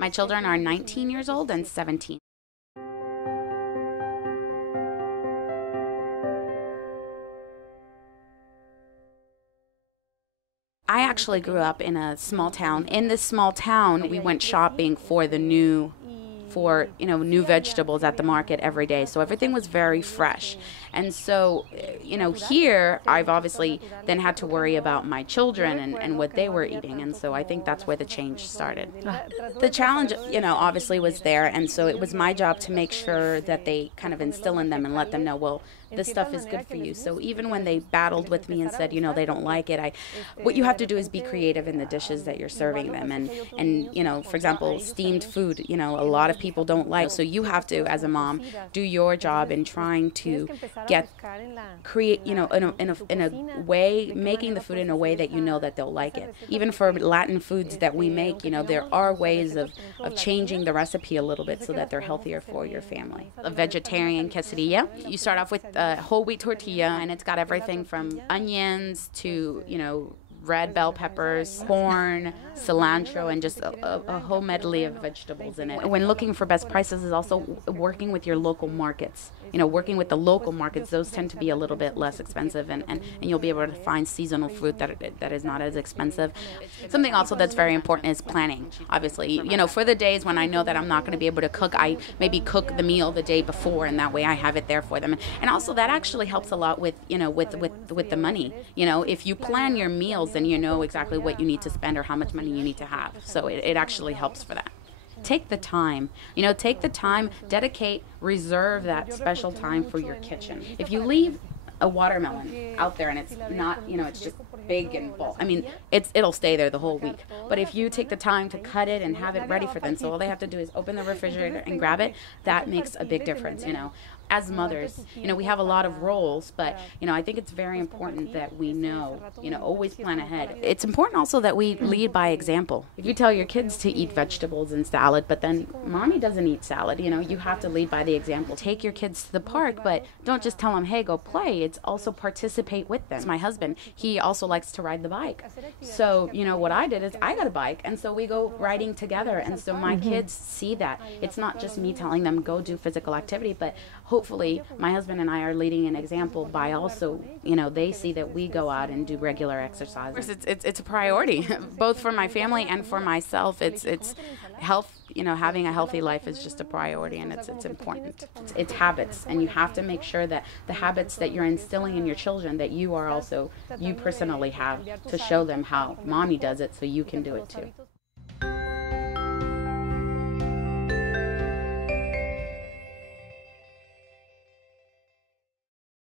My children are 19 years old and 17. I actually grew up in a small town. In this small town, we went shopping for new vegetables at the market every day. So everything was very fresh. And so, here I've obviously then had to worry about my children and what they were eating. And so I think that's where the change started. The challenge, obviously was there. And so it was my job to make sure that they kind of instill in them and let them know, well, this stuff is good for you. So even when they battled with me and said, they don't like it, what you have to do is be creative in the dishes that you're serving them. And for example, steamed food, a lot of people don't like. So you have to, as a mom, do your job in trying to create, in a way, making the food in a way that that they'll like it. Even for Latin foods that we make, there are ways of changing the recipe a little bit so that they're healthier for your family. A vegetarian quesadilla, you start off with a whole wheat tortilla, and it's got everything from onions to, red bell peppers, corn, cilantro, and just a whole medley of vegetables in it. When looking for best prices is also working with your local markets. Working with the local markets, those tend to be a little bit less expensive, and you'll be able to find seasonal fruit that is not as expensive. Something also that's very important is planning. Obviously, for the days when I know that I'm not going to be able to cook, I maybe cook the meal the day before, and that way I have it there for them. And also that actually helps a lot with the money. If you plan your meals, then you know exactly what you need to spend or how much money you need to have. So it actually helps for that. Take the time, dedicate, reserve that special time for your kitchen. If you leave a watermelon out there and it's not, it's just big and bulk, it'll stay there the whole week. But if you take the time to cut it and have it ready for them, so all they have to do is open the refrigerator and grab it, that makes a big difference, As mothers, we have a lot of roles, but, I think it's very important that we know, always plan ahead. It's important also that we lead by example. If you tell your kids to eat vegetables and salad, but then mommy doesn't eat salad, you have to lead by the example. Take your kids to the park, but don't just tell them, hey, go play. It's also participate with them. My husband, he also likes to ride the bike. So, what I did is I got a bike, and so we go riding together. And so my kids see that. It's not just me telling them go do physical activity, but hopefully my husband and I are leading an example by also, they see that we go out and do regular exercise. It's a priority, both for my family and for myself. It's health, having a healthy life is just a priority, and it's important. It's habits, and you have to make sure that the habits that you're instilling in your children that you personally have to show them how mommy does it so you can do it too.